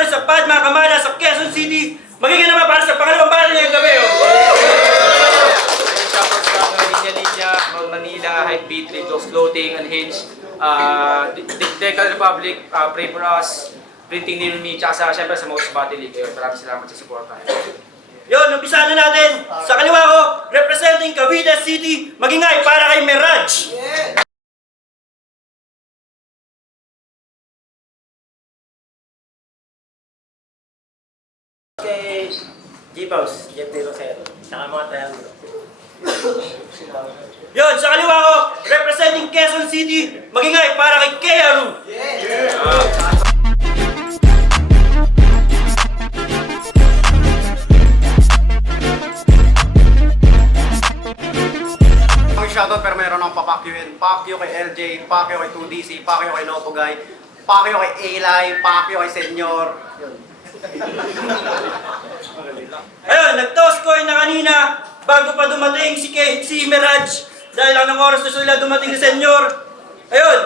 rin sa PAD mga kamala sa Quezon City. Magiging naman para sa pangalawang bala ngayong gabi. Shoutouts sa Linya Linya, Mount Manila, Hypebeat, Redox Clothing, Unhinged, Decal Republic, Pray For Us, Printing Near Me, tsaka syempre sa Mouse Battle League. Maraming salamat sa suporta. Yun, umpisahan na natin. Sa kaliwa ko, representing Cavite City, magingay para kay Mirage. Kay G-Bows, Jeff De Rosero, saka mga triangulo. Yun, sa kaliwa ko, representing Quezon City, magingay para kay Kearu. Shoutout pero meron akong papakyuin. Pakyo kay LJ, pakyo kay 2DC, pakyo kay Lopogay, pakyo kay Eli, pakyo kay Senyor. Yun. Ayun, nag-toss coin na kanina bago pa dumating si Mirage. Dahil lang ng oras na sila dumating ni Senyor. Ayun,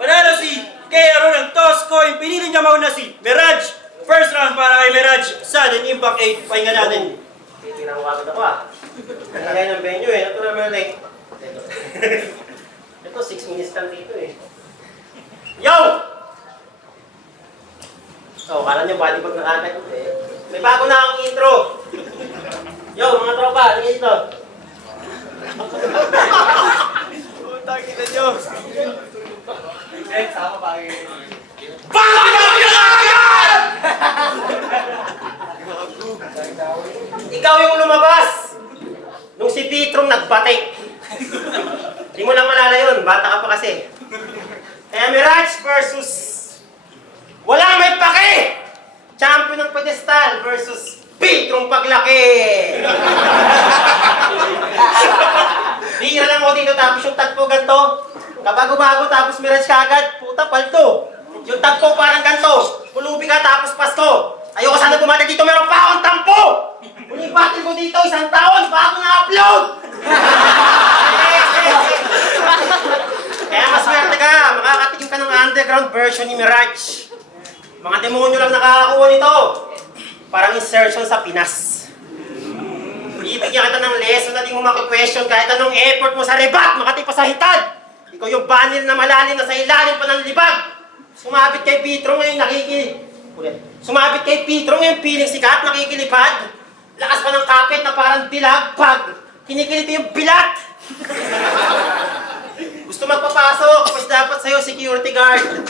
panalo si Kearu ng toss coin. Pinili niya mauna si Mirage. First round para kay Mirage. Sudden Impact 8. Pahinga natin. Titirang wakit ako Nalagay ng venue Ito naman Ito, 6 minutes lang dito Yo! So, kala nyo body bag nakakit May bago na akong intro. Yo, mga tropa, ano ito? Puta, kita nyo. Sama pa kayo. Ikaw yung lumabas nung si Pitrong nagbatik. Di mo lang malala yun, bata ka pa kasi. Kaya Mirage versus wala may pake! Champion ng pedestal versus Pitrong paglaki! Bihira lang ako dito tapos yung tagpo ganito. Kabago-bago tapos Mirage kagad, puta palto. Yung tagpo parang ganito, pulubi ka tapos pasto. Ayoko sana bumati dito, meron pa akong tampo! Huling battle ko dito, 1 taon, bago na-upload! Kaya maswerte ka, makakatikim ka ng underground version ni Mirage. Mga demonyo lang nakakakuha nito. Parang insertion sa Pinas. Bibigyan kita ng lesson na di mo maki-question kahit anong effort mo sa rebat, makati pa sa hitad. Ikaw yung banil na malalim na sa ilalim pa ng libag. Sumabit kay Pitrong ngayon Sumabit kay Pitrong ngayon piling sikat, nakikilipad. Lakas pa ng kapit na parang dilag pag kinikiliti yung bilat. Gusto magpapasok, mas dapat sa'yo security guard.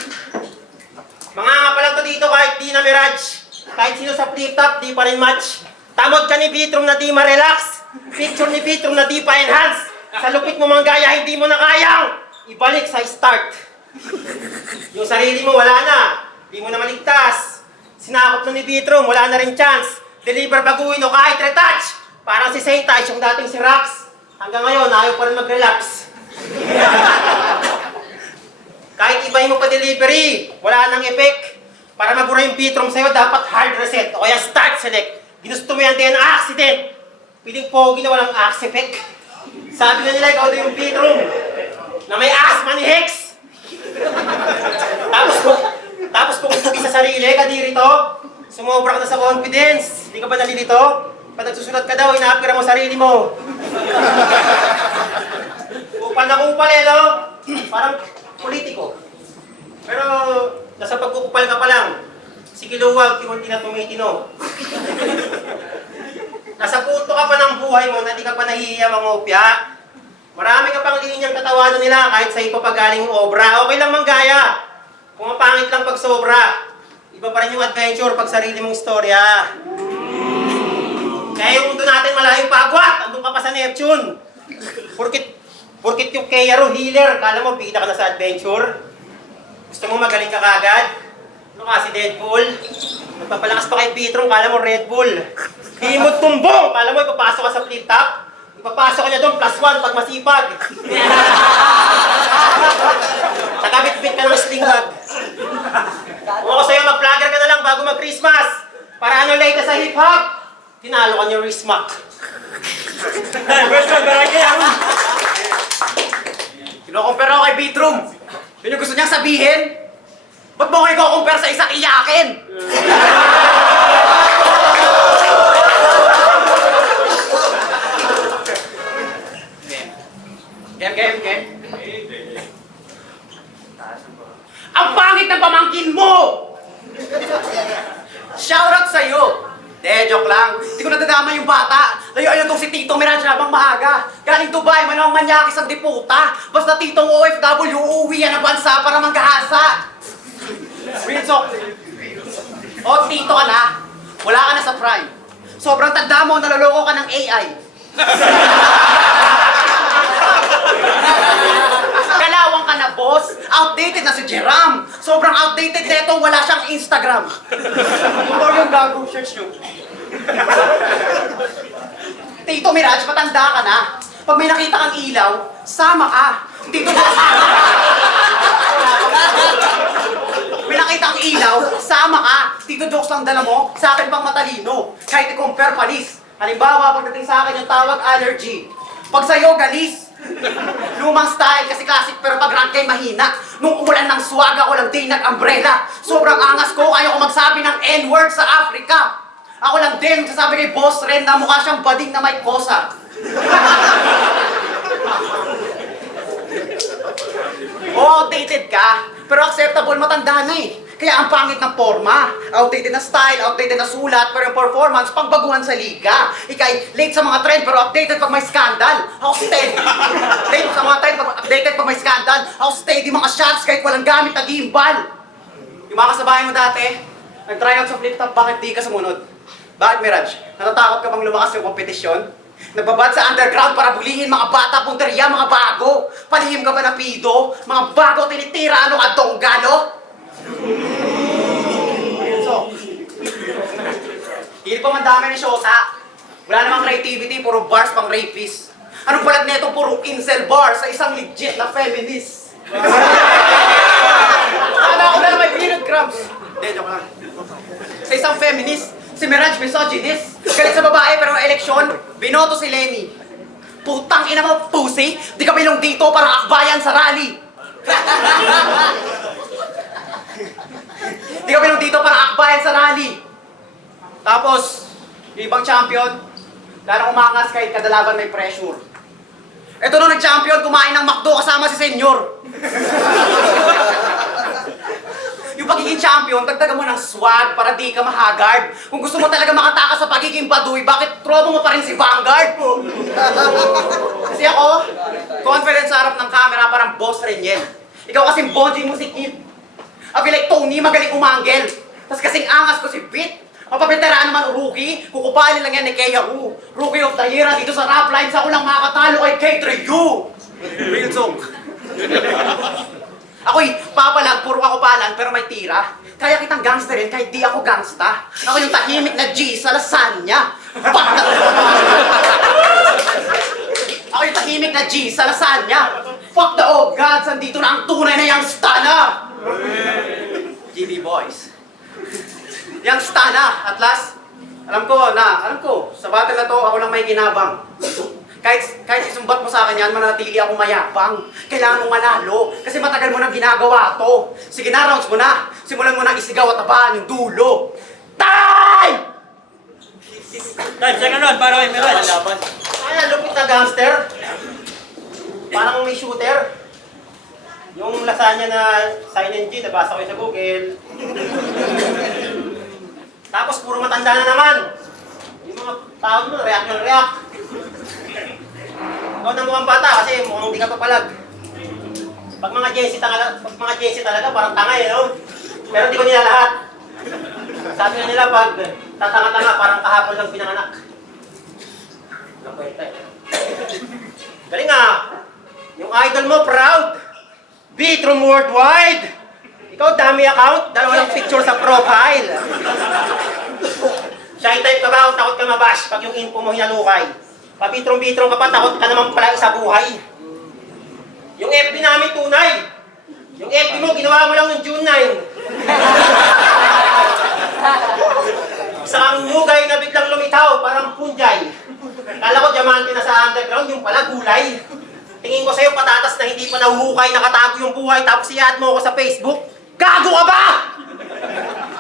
Mga nga pa lang to dito kahit di na Mirage. Kahit sino sa flip-top, di pa rin match. Tamod ka ni Pitrong na di ma-relax. Picture ni Pitrong na di pa enhance. Sa lupit mo mga gaya, hindi mo na kayang ibalik sa start. Yung sarili mo wala na, di mo na maligtas. Sinakop na ni Pitrong, wala na rin chance. Deliver baguhin o kahit retouch. Parang si Saint Tice, yung dating si Rax. Hanggang ngayon, ayaw pa rin mag-relapse. Kahit ibahin mo pa delivery, wala nang effect. Para mabura yung Pitrong sa'yo, dapat hard reset o kaya start select. Ginusto mo yan din ang accident. Piling pogi na walang axe effect. Sabi na nila, ikaw din yung Pitrong na may asthma ni Hex. Tapos kung hindi sa sarili, kadiri to, sumobra ka na sa confidence. Hindi ka ba nalilito? Pag nagsusulat ka daw, inaapira mo sarili mo. Kupal na kupal no? Parang politiko. Pero, nasa pagkukupal ka pa lang, si Kiluwag, kunti na tumitino. Nasa punto ka pa ng buhay mo na di ka pa nahihiya mangopya. Marami ka pang linyang tatawanan nila kahit sa ipapagaling obra. Okay lang manggaya. Kung mapangit lang pag sobra. Iba pa rin yung adventure pag sarili mong istorya. Kaya yung mundo natin malayo pa agwat. Andun ka pa sa Neptune. Porkit yung Kearu healer, kala mo bigla ka na sa adventure. Gusto mo magaling ka kagad? Ano ka si Deadpool? Nagpapalakas pa kay Pitrong, kala mo Red Bull. Himod tumbong, kala mo ipapasok ka sa flip-top. Ipapasok ka niya doon, +1 pag masipag. Nakabit-bit ka ng sling bag. Kung ako sa'yo, mag-vlogger ka na lang bago mag-Christmas. Para ano late ka sa hip-hop, tinalo ka niyo Rismac. Kinukumpara ako kay Pitrong. Yun yung gusto niyang sabihin. Ba't mo kayo compare sa isang iyakin? Game. Ang pangit ng pamangkin mo! Shoutout sa'yo! Joke lang. Hindi ko nadadama yung bata. Layo-ayon tong si Tito Mirage habang maaga. Galing Dubai, manawang manyakis ang diputa. Basta titong OFW, uuwi yan ang bansa para manggahasa. Real talk. O, Tito ka na. Wala ka na sa prime. Sobrang tanda mo, naloloko ka ng AI. Kalawang ka na, boss. Outdated na si Jeram. Sobrang outdated neto, wala siyang Instagram. Ito yung gago search nyo. Tito Mirage, matanda ka na. Pag may nakita kang ilaw, sama ka. Tito may nakita kang ilaw, sama ka. Tito jokes lang dala mo, sa akin pang matalino. Kahit i-compare panis. Halimbawa, pagdating sa akin yung tawag allergy. Pag sa'yo, galis. Lumang style kasi classic pero pag rank kay mahina. Nung umulan ng swag ako lang din nag-umbrella. Sobrang angas ko, kaya ko magsabi ng N-word sa Africa. Ako lang din magsasabi kay Boss Ren na mukha siyang bading na may kosa. Outdated ka, pero acceptable, matanda na eh. Kaya ang pangit ng forma, outdated na style, outdated na sulat, pero yung performance, pangbaguhan sa liga. Ika'y late sa mga trend, pero updated pag may scandal. Ako steady. Late sa mga trend, pero updated pag may scandal. Ako steady mga shots kahit walang gamit na gimbal. Yung mga kasabayan mo dati, nag-try out sa flip top, bakit di ka sumunod? Bakit, Mirage? Natatakot ka bang lumakas yung kompetisyon? Nagbabad sa underground para bulihin mga bata, punteriya, mga bago. Palihim ka ba na pido? Mga bago tinitira, ano ka donggalo? So, hindi pa man dami ni Shota. Wala namang creativity, puro bars pang rapist. Anong balat neto, puro incel bar sa isang legit na feminist? Sana ako na may period cramps. Joke lang. Sa isang feminist, si Mirage misogynist. Galit sa babae pero eleksyon, binoto si Lenny. Putang ina mo, pussy! Di ka bilong dito para akbayan sa rally! Di ka bilong dito para akbayan sa rally! Tapos, yung ibang champion, lalong umangas kahit kadalaban may pressure. Eto nung nag-champion, kumain ng McDo kasama si Senyor. Yung pagiging champion, dagdagan mo ng swag para di ka mahagard. Kung gusto mo talaga makatakas sa pagiging baduy, bakit trobo mo pa rin si Vanguard? Kasi ako, confident sa harap ng camera, parang boss rin yan. Ikaw kasing bonding mo si Kid. I feel like Tony, magaling umanggel. Tapos kasing angas ko si Pete. Mapabeterano naman o rookie, kukupalin lang yan ni Kea Hu. Rookie of the year, dito sa rap lines, ako lang makakatalo kay K3U. Real song. Ako'y papalag, puro ako palan, pero may tira. Kaya kitang gangsterin kahit di ako gangsta. Ako yung tahimik na G sa lasagna. Fuck the... Ako yung tahimik na G sa lasagna. Fuck the old gods, andito na ang tunay na yung stana. GB boys. Yung stana, at last, alam ko, sa battle na to, ako lang may ginabang. Kahit isumbat mo sa akin yan, manatili ako mayabang. Kailangan mong manalo, kasi matagal mo nang ginagawa to. Sige na, rounds mo na. Simulan mo nang isigaw at tabaan yung dulo. Time! Time, second round, para kay Mirage. Ay, lupit na gangster. Parang may shooter. Yung lasagna na sign engine, nabasa ko yun sa Google. Tapos puro matanda na naman. Yung mga tao mo, react ng react. Ikaw na mukhang bata kasi mukhang hindi ka papalag. Pag mga Gen Z talaga, parang tanga eh, no? Pero di ko nila lahat. Sabi na nila, pag tatanga-tanga, parang kahapon lang pinanganak. Walang kwenta eh. Galing nga! Yung idol mo, proud! Beatrum Worldwide! Ikaw, dami account, dalawa lang picture sa profile. Shy type ka ba o takot ka mabash pag yung info mo hinalukay? Papitrom-bitrom ka pa, takot ka naman pala sa buhay. Yung FB namin tunay. Yung FB mo, ginawa mo lang ng June 9. Isang nugay na biglang lumitaw, parang punjay. Kala ko diamante na sa underground, yung pala gulay. Tingin ko sa'yo patatas na hindi pa nahuhukay, nakatago yung buhay, tapos i-add mo ako sa Facebook. Gago ka ba?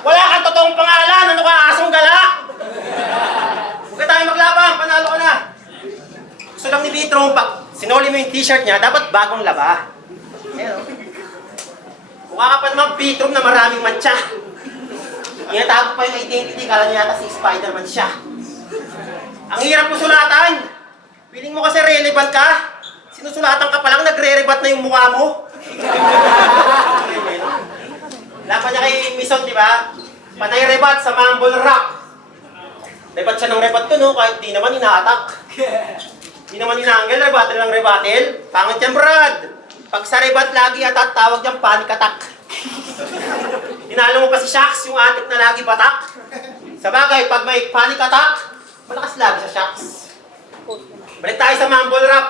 Wala kang totoong pangalan! Ano ka, asong gala? Huwag ka tayo maglabang, panalo ka na! Gusto lang ni Vitro, pag sinoli mo yung t-shirt niya, dapat bagong laba. Ayan, oh. Mukha ka pa naman Vitro na maraming mancha. Inatago pa yung identity, kala niya yata si Spider-Man siya. Ang hirap mo sulatan! Feeling mo kasi relevant ka? Sinusulatan ka pa lang, nagre-rebat na yung mukha mo. Laban niya kay Mison, di ba? Panay rebat sa Mumble Rap. Rebat siya ng rebat to, no? Kahit di naman ina-attack. Di naman ina-angle, rebattle ng rebattle. Pangit yan, Brad. Pag sa rebat lagi attack, tawag niyang panic attack. Tinalo mo pa si Shax, yung atik na lagi batak. Sa bagay, pag may panic attack, malakas lagi sa Shax. Balik tayo sa Mumble Rap.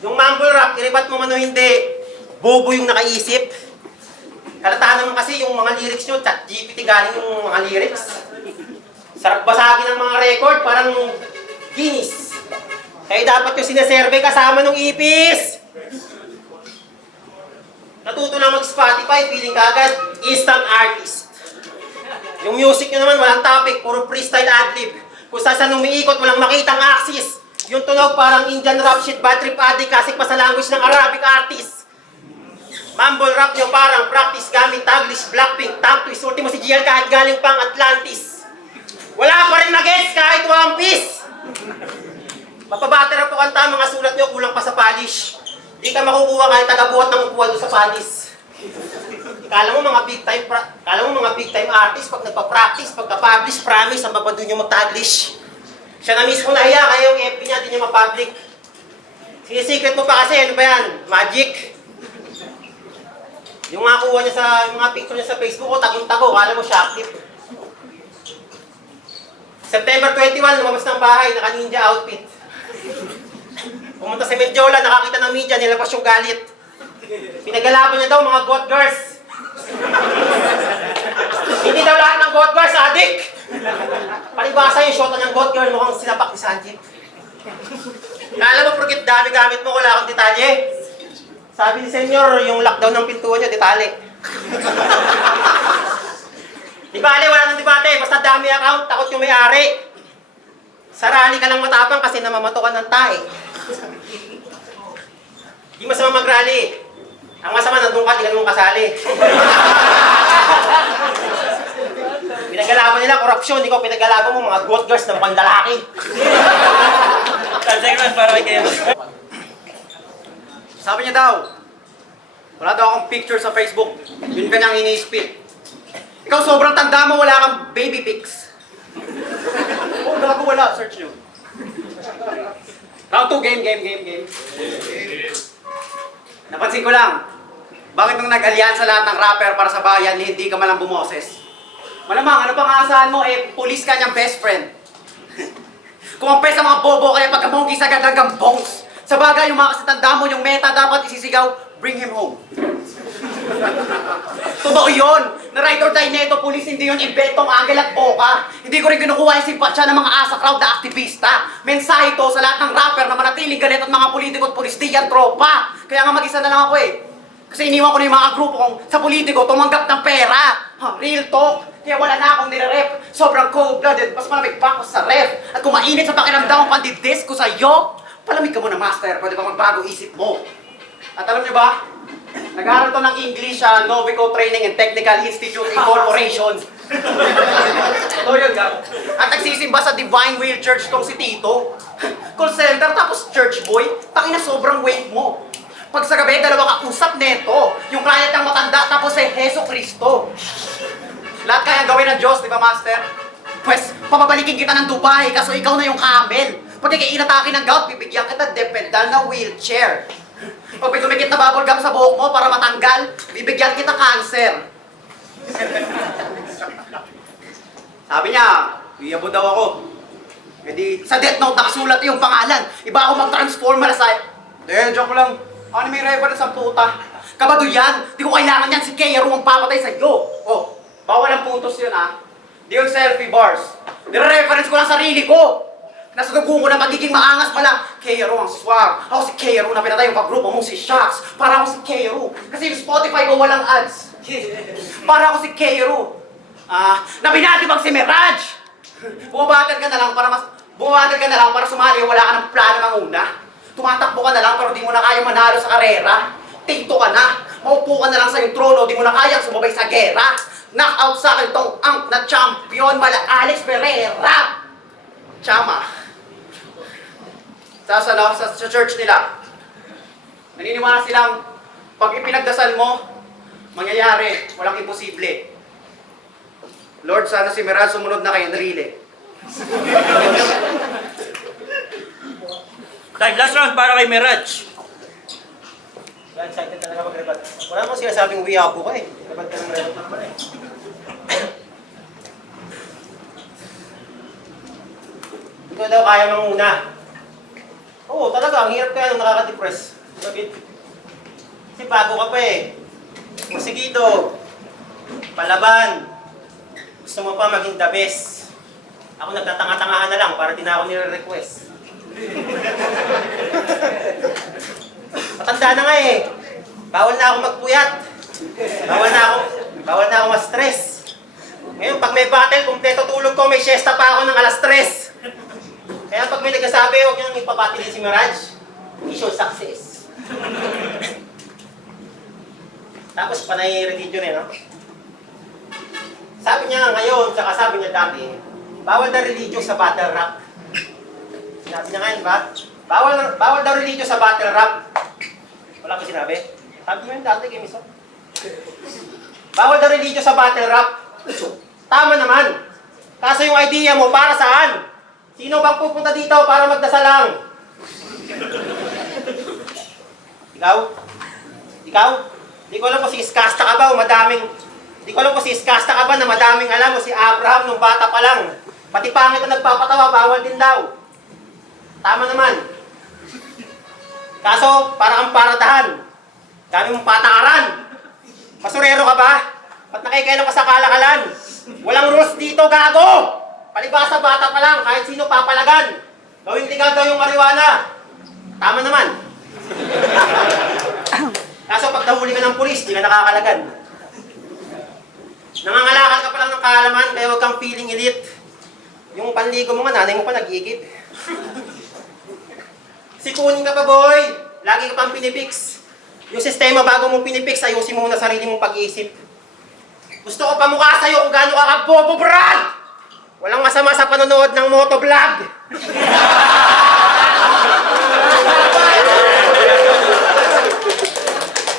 Yung Mumble Rap, i-rebat mo man o hindi, bobo yung nakaisip. Halata naman kasi yung mga lyrics nyo, ChatGPT galing yung mga lyrics. Sarap basagin ng mga record, parang Guinness. Kaya dapat yung sineserve kasama ng ipis. Natuto lang mag-Spotify, feeling ka agad, instant artist. Yung music nyo naman, walang topic, puro freestyle ad-lib. Kung saan umiikot, walang makitang axis. Yung tunog parang Indian rap shit, bad trip addict, kasi pa sa language ng Arabic artist. Mumble rap nyo parang practice gamit Taglish, Blackpink, Tank Twist, ultimo si GL kahit galing pang Atlantis. Wala pa rin na-gets kahit One Piece. Mapabatera po kanta, mga sulat nyo, kulang pa sa polish. Di ka makukuha kahit tagabuhat ng upuan doon sa panis. Kala mo mga big time artist pag nagpa-practice, pagka-publish, promise, ang babado nyo mag-Taglish. Siya na mismo nahiya, kaya yung FB niya di niya ma-public. Sinisikret mo pa kasi, ano ba yan? Magic. Yung mga kuha niya sa, mga picture niya sa Facebook, o tagong-tago, kala mo siya active. September 21, lumabas ng bahay, naka-ninja outfit. Pumunta sa Medjola, nakakita ng media, nilabas yung galit. Pinagalaban niya daw mga goth girls. Hindi daw lahat ng goth girls, adik! Palibasa yung shota ng goth girl, mukhang sinapak ni Sanjit. Kala mo, porkit dami gamit mo, wala akong detalye. Sabi ni Senyor, yung lockdown ng pintuan niya, detalye. Di bale, wala nang debate, basta dami account, takot yung may-ari. Sarali ka lang matapang kasi namamato ka ng tae. Di masama mag-rally. Ang masama, nandun ka, di ka naman kasali. Pinagalaban nila, korupsyon. Ikaw pinagalaban mo, mga goth girls na mukhang lalaki. Segment para kay Keo. Sabi niya daw, wala daw akong picture sa Facebook. Yun kanyang ini-spit. Ikaw sobrang tanda mo, wala kang baby pics. Oh, gago wala. Search nyo. Round 2, game. Napansin ko lang, bakit nung nag-alyansa lahat ng rapper para sa bayan, hindi ka malang bumoses? Malamang, ano pang aasahan mo, police ka niyang best friend. Kumampay sa mga bobo, kaya pagkamongkis agad hanggang bongs. Sa bagay, yung mga kasitanda mo, yung meta dapat isisigaw, bring him home. Totoo yun! Na ride or die neto, police, hindi yun inventong angle at boka. Hindi ko rin kinukuha yung simpatsya ng mga asa crowd na aktivista. Mensahe ito sa lahat ng rapper na manatiling galit at mga politiko at pulis, di yan tropa. Kaya nga mag-isa na lang ako Kasi iniwan ko na yung mga grupo kong sa politiko tumanggap ng pera. Real talk. Kaya wala na akong nire-rep. Sobrang cold-blooded, mas malamig pa ako sa ref. At kung mainit sa pakiramdam ang pandidis ko sa'yo, palamig ka muna, master. Pwede ba magbago isip mo? At alam niyo ba? Nag-aaral to ng English sa Novico Training and Technical Institute Incorporation. Totoo yun, Gab. At nagsisimba sa Divine Will Church tong si Tito. Call center tapos church boy. Tangina sobrang weight mo. Pag sa gabi, dalawa ka usap neto. Yung client ang matanda tapos si Heso Kristo. Lahat kaya gawin ng Diyos, di ba, Master? Pwes, papabalikin kita ng Dubai, kaso ikaw na yung camel. Pag ikiinatake ng gout, bibigyan kita dependal na wheelchair. Pag may dumikit na bubble gum sa buhok mo para matanggal, bibigyan kita cancer. Sabi niya, iyabot daw ako. E di, sa death note nakasulat yung pangalan. Iba ako mag-transformer sa... joke lang. Ano may reference ang puta? Kabado yan. Di ko kailangan yan si Kero ang papatay sa'yo. Oh, bawal ang putos yun Di yung selfie bars. Nire-reference ko lang sarili ko. Nasugagun ko na magiging maangas pala. Kero ang swag. Ako si Kero na pinatay yung kagrupo mong si Shax. Para ako si Kero. Kasi yung Spotify ko walang ads. Para ako si Keiro. Na binatibag si Mirage. Bumabagal ka na lang para sumali, wala ka ng plano manguna. Tumatakbo ka na lang pero di mo na kaya manalo sa karera. Tinto ka na. Maupo ka na lang sa iyong trono, di mo na kayang sumabay sa gera. Knockout sa akin itong ang na champion, mala Alex Pereira. Chama. Sa church nila, naniniwala silang pag ipinagdasal mo, mangyayari, walang imposible. Lord, sana si Mirage sumunod na kay Enrile. Time, last round para kay Mirage. Excited talaga mag-rebat. Wala namang sinasabing uwi-apo ka eh. Rebat ka ng rebat na naman eh. Hindi ko daw kaya manguna. Oo, talaga. Ang hirap kaya nung nakaka-depress. Bakit? Kasi bago ka pa eh. Musigido. Palaban. Gusto mo pa maging the best. Ako nagtatanga-tangahan na lang para di na ako nire-request. Matanda na nga eh. Bawal na ako magpuyat. Bawal na ako ma-stress. Ngayon, pag may battle, kumpleto tulog ko, may siesta pa ako ng alas 3. Kaya pag may nagsasabi, huwag nyo nang ipapatilin si Mirage. Mission success. Tapos panay religion eh, no? Sabi niya ngayon, tsaka sabi niya dati, bawal na religion sa battle rap. Sinabi niya ngayon ba? Bawal daw religion sa battle rap. Wala ko sinabi? Sabi mo yun dati kay Miso. Bawal daw religion sa battle rap. Tama naman. Kaso yung idea mo, para saan? Sino bang pupunta dito para magdasal lang? Ikaw? Ikaw? Di ko alam kung si Iskasta ka ba o madaming... Di ko alam kung si Iskasta ka ba na madaming alam o si Abraham nung bata pa lang. Pati pangit ang nagpapatawa, bawal din daw. Tama naman. Kaso, para kang paradahan. Dami mong patakaran. Basurero ka ba? Ba't nakikialam ka sa kalakalan? Walang rules dito, gago! Palibasa bata pa lang, kahit sino papalagan. Gawing legal daw yung marijuana. Tama naman. Kaso pag nahuli ka ng pulis, di ka nakakalagan. Nangangalakal ka pa lang ng kaalaman, kaya huwag kang feeling elite. Yung panligo mo nga, nanay mo pa nag-iigib. Sikunin ka pa, boy. Lagi ka pang pinipix. Yung sistema bago mong pinipix, ayusin mo muna sarili mong pag-iisip. Gusto ko pamukha sa'yo kung gaano ka kabobo, Brad! Walang masama sa panonood ng motovlog.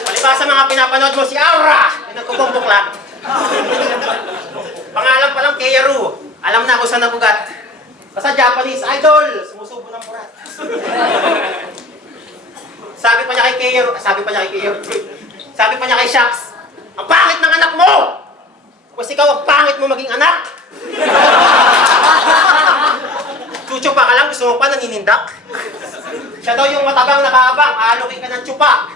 Palibasa mga pinapanood mo si Aura, yung nagkukumbuklat. Pangalan pa lang Keiro. Alam na kung saan nabugat. Basta Japanese idol, sumusubo ng purat. Sabi pa niya kay Shax, ang pangit ng anak mo! Kasi ikaw ang pangit mo maging anak! Chuchupa ka lang, gusto mo pa naninindak? Siya daw yung matabang nakaabang, aalokin ka ng tsupa.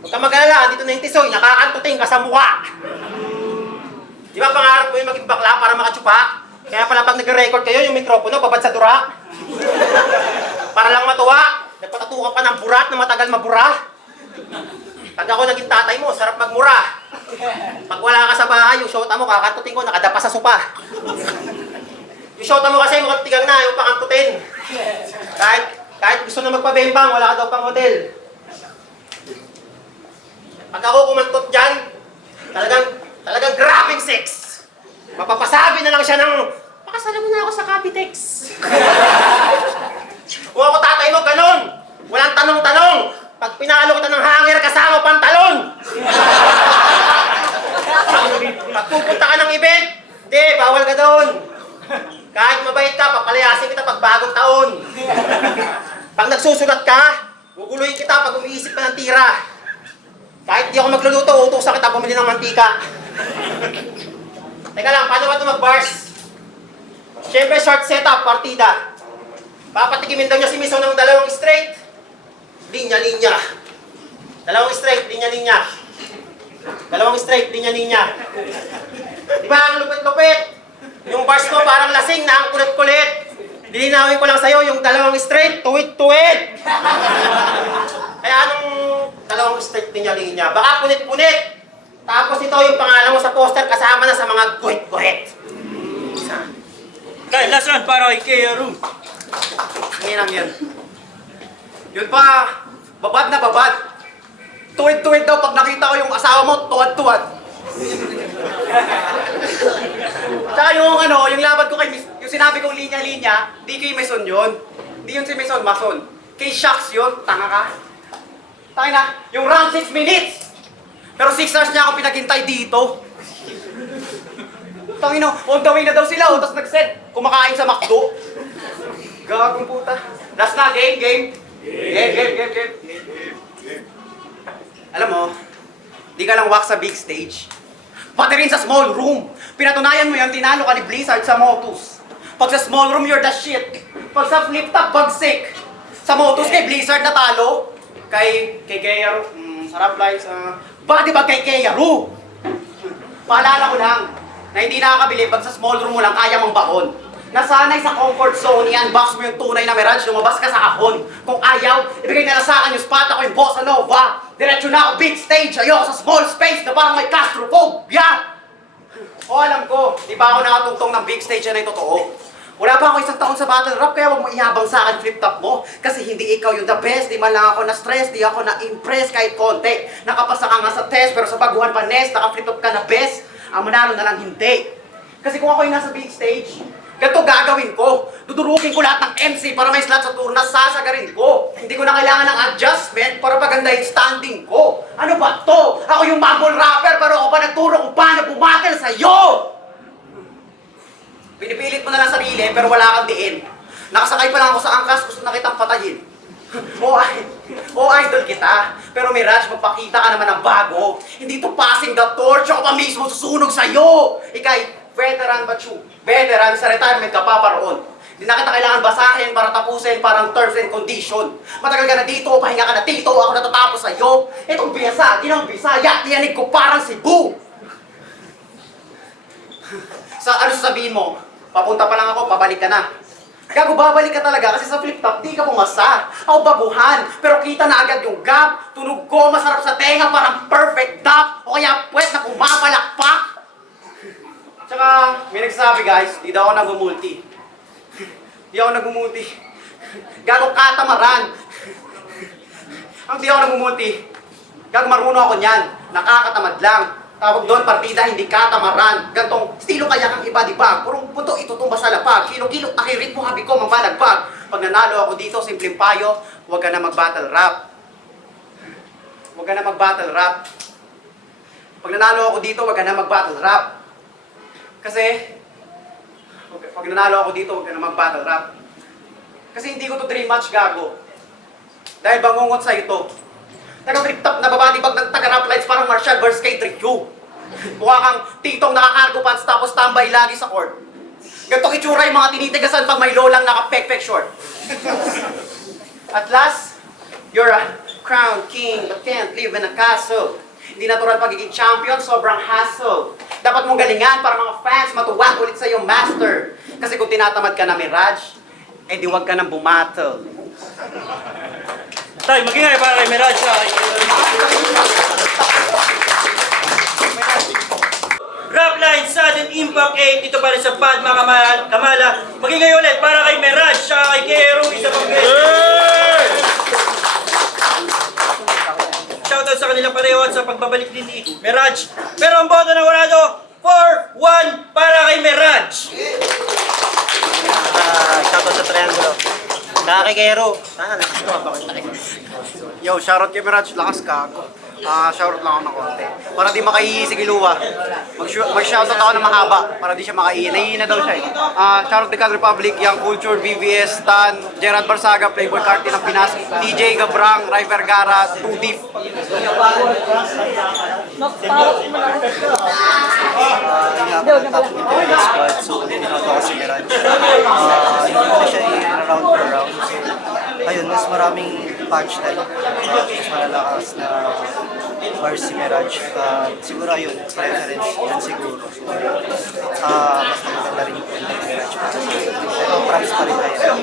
Huwag ka mag-alala, dito na yung tisoy, nakakantuting ka sa mukha. Di ba pangarap mo yung maging bakla para makatsupa? Kaya pala pag nag-record kayo, yung mikropono, babad sa dura. Para lang matuwa, nagpatatukan pa ng burat na matagal mabura. Pag ako naging tatay mo, sarap magmura. Pag wala ka sa bahay, yung shota mo, kakantutin ko, nakadapa sa sopa. Yung shota mo kasi mukhang tigang na, yung pakantutin. Kahit gusto na magpabembang, wala ka daw pang hotel. Pag ako kumantot dyan, talagang grabing sex. Mapapasabi na lang siya ng, pakasala mo na ako sa Capitex. Kung ako tatay mo, ganun. Walang tanong-tanong. Pag pinalo kita ng hanger kasama pantalon. Pag pupunta ka ng event, hindi, bawal ka doon. Kahit mabait ka, papalayasin kita pag bagong taon. Pag nagsusulat ka, guguluhin kita pag umiisip ka ng tira. Kahit di ako magluluto, utusan kita bumili ng mantika. Teka lang, paano ba ito mag-bars? Siyempre, short setup, partida. Papatikimin daw niya si Miso ng dalawang straight. Linya-linya. Dalawang straight, linya-linya. Dalawang straight, linya-linya. Diba ang lupit-lupit? Yung bars mo parang lasing na ang kulit-kulit. Lilinawin ko lang sa'yo yung dalawang straight, tuwid-tuwid. Kaya anong dalawang straight, linya-linya? Baka punit-punit. Tapos ito yung pangalan mo sa poster kasama na sa mga guhit-guhit. Tay, last round para kay Keru. Ngayon yan. Yun pa, babad na babad. Tuwid-tuwid daw pag nakita ko yung asawa mo, tuwad-tuwad. Tsaka yung yung laban ko kay yung sinabi kong linya-linya, di kay Mason yun. Di yun si Mason, Mason. Kay Shax yun, tanga ka. Tanga na, yung round 6 minutes. Pero 6 hours niya ako pinaghintay dito. Tangino, on the way na daw sila, tapos nag-set, kumakain sa McDo. Gagong puta. Last na, game. Game. Alam mo, di ka lang wak sa big stage. Pati rin sa small room. Pinatunayan mo yan, tinalo ka ni Blizzard sa Motus. Pag sa small room, you're the shit. Pag sa flip top, bagsik. Sa Motus, kay Blizzard natalo. Kay Keyaru, sarap lines. Bakit di ba kay Keyaru? Paalala ko lang, na hindi nakakabili pag sa small room mo lang kaya mong baon. Nasanay sa comfort zone, i-unbox mo yung tunay na Mirage, lumabas ka sa kahon. Kung ayaw, ibigay na lang sa akin yung spot, ako yung Bossa Nova. Diretso na ako, big stage, ayoko sa small space na parang may claustrophobia. O alam ko, di ba ako nakatungtong ng big stage na yung totoo? Wala pa ako isang taon sa battle rap, kaya huwag mo ihabang sa akin flip top mo. Kasi hindi ikaw yung the best, di man lang ako na-stress, di ako na-impress kahit konti. Nakapasa ka nga sa test, pero sa baguhan pa nest, naka-flip top ka na best. Ang manalo na lang hindi. Kasi kung ako yung nasa big stage, ganito gagawin ko. Dudurukin ko lahat ng MC para may slot sa tour na sasagarin ko. Hindi ko na kailangan ng adjustment para pagandahin standing ko. Ano ba to? Ako yung mumble rapper pero ako pa nagturo kung paano bumatel sa'yo! Pinipilit mo na lang sarili pero wala kang diin. Nakasakay pa lang ako sa angkas, gusto na kitang patayin. Idol kita. Pero Mirage, magpakita ka naman ng bago. Hindi to passing the torch, ako pa mismo susunog sa'yo. Ikay, veteran ba chu? Veteran, sa retirement ka pa paroon. Hindi na kita kailangan basahin para tapusin parang terms and condition. Matagal ka na dito, pahinga ka na dito, ako natatapos sa'yo. Itong Biyasa, ginang Bisaya, tiyanig ko parang Cebu. Sa ano sasabihin mo? Papunta pa lang ako, babalik ka na. Gago, babalik ka talaga kasi sa flip top, di ka pumasa. Ako baguhan, pero kita na agad yung gap. Tunog ko, masarap sa tenga, parang perfect dap. O kaya puwet na pumapalakpak. Tsaka, may nagsasabi guys, di daw ako nagmumulti. Di ako nagmumulti. Gago, katamaran. Ang di ako nagmumulti. Gago, marunong ako niyan. Nakakatamad lang. Tawag doon, partida, hindi katamaran. Gantong, estilo kaya kang iba, di ba? Purong punto, itutumba sa lapag. Kilo-kilo, nakirit mo, habi ko, mambalagbag. Pag nanalo ako dito, simpleng payo, huwag ka na mag-battle rap. Huwag ka na mag-battle rap. Pag nanalo ako dito, huwag ka na mag-battle rap. Kasi, pag nanalo ako dito, huwag ka na mag-battle rap. Kasi hindi ko to dream match, gago. Dahil bangungot sa ito. Taga-flip top na babadi bag ng taga-rap lights parang Marshall vs. K3Q. Mukha kang titong naka-cargo pants tapos tambay lagi sa court. Gantong itsura yung mga tinitigasan pag may lolang naka-pek-pek short. At last, you're a crown king but can't live in a castle. Hindi natural pagiging champion, sobrang hassle. Dapat mong galingan para mga fans matuwag ulit sa iyong master. Kasi kung tinatamad ka na Mirage, eh di wag ka nang bumattle. Tay, magingay para kay Mirage. Rap line, sudden impact 8. Ito pa rin sa Padma Kamala. Magingay ulit para kay Mirage, saka kay Keru, isa pang guest. Shoutout sa kanila pareho at sa pagbabalik din ni Mirage. Pero ang boto ng Warado, 4-1 para kay Mirage. Shoutout sa Triangulo. Nakakikero. Yo, shoutout kay Mirage, lakas ka ako. Shoutout lang ako ng konti. Para di makaihi si Giluwa. Mag-shoutout ako ng mahaba para di siya makaihi. Naihi na daw siya eh. Shoutout kay Cal Republic, Young Culture, VVS, Stan, Gerard Barsaga, Playboy Carti ng Pinas, TJ Gabrang, Ray Vergara, Too Deep. So, binoto ko si Mirage. Hindi ko siya i-round per round. Ayun, mas maraming punchline. Mas malalakas na bars si Mirage. Siguro ayun, preference yan siguro. Mas maganda rin yung content ni Mirage. Pero props pa rin tayo.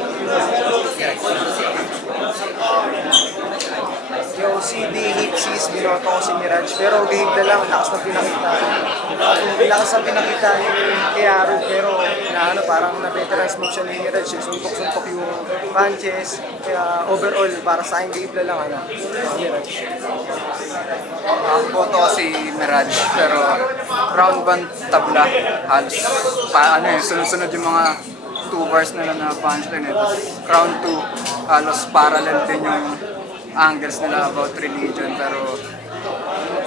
Yo, CD, Hipsies, binoto ko si Mirage. Mirage. Pero bihigda lang, lakas na pinakita. Lakas na pinakita ni Kearo, pero parang na-veterans mo siya ni Mirage. Suntok-suntok yung punches. Kaya overall, para sa akin, bihigda lang Mirage. Ang boto ko si Mirage, pero round 1 tabla. Halos, sunod-sunod yung mga 2 bars nila na punchline. Tapos round 2, halos parallel din yung angles nila about religion. Pero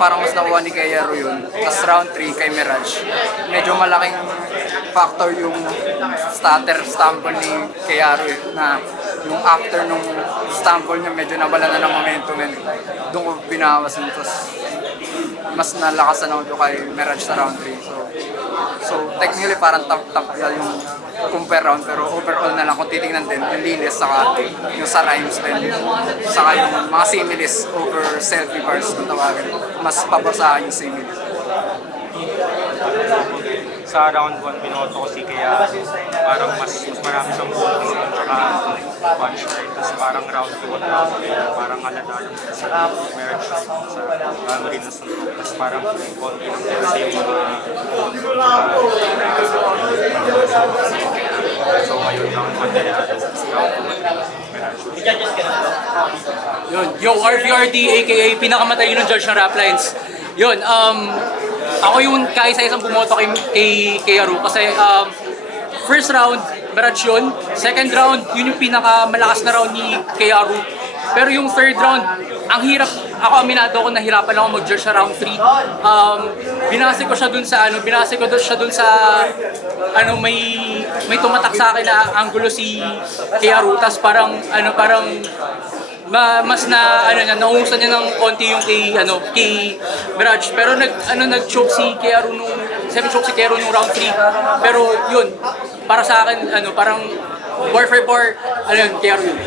parang mas nakuha ni Kearo yun. Tapos round 3 kay Mirage. Medyo malaking factor yung stutter stumble ni Kearo na yung after nung stumble niya medyo nawala na ng momentum and doon ko binawas yun. Tapos mas nalakasan ako doon kay Mirage sa round 3. So technically parang top yung compare round, pero overall na lang kung titingnan din yung linis saka yung sa rhymes din saka yung mga similes over selfie bars kung tawagin, mas pabasahan yung similes. Sa round 1, binoto ko si Kaya parang mas marami siyang focus at punchline. Tapos parang round 2 parang halata yung sa Mirage sa memory na suntok. Tapos parang konti lang kasi yung so ngayon round 1 Kaya round 2 Yun, yung RVRD aka pinakamatay ng judge ng rap lines. Yun, ako yung kaisa-isang bumoto kay Kearo kasi first round, Mirage yun. Second round, yun yung pinakamalakas na round ni Kearo. Pero yung third round, ang hirap, ako aminado ko, nahirapan ako mag-judge sa round 3. Binase ko siya dun sa may tumatak sa akin na anggulo si Kearo, tas parang mas nauusan niya ng konti yung kay Mirage, pero nag-choke si Kearo nung round 3. Pero yun, para sa akin parang bar for bar Kearo yun.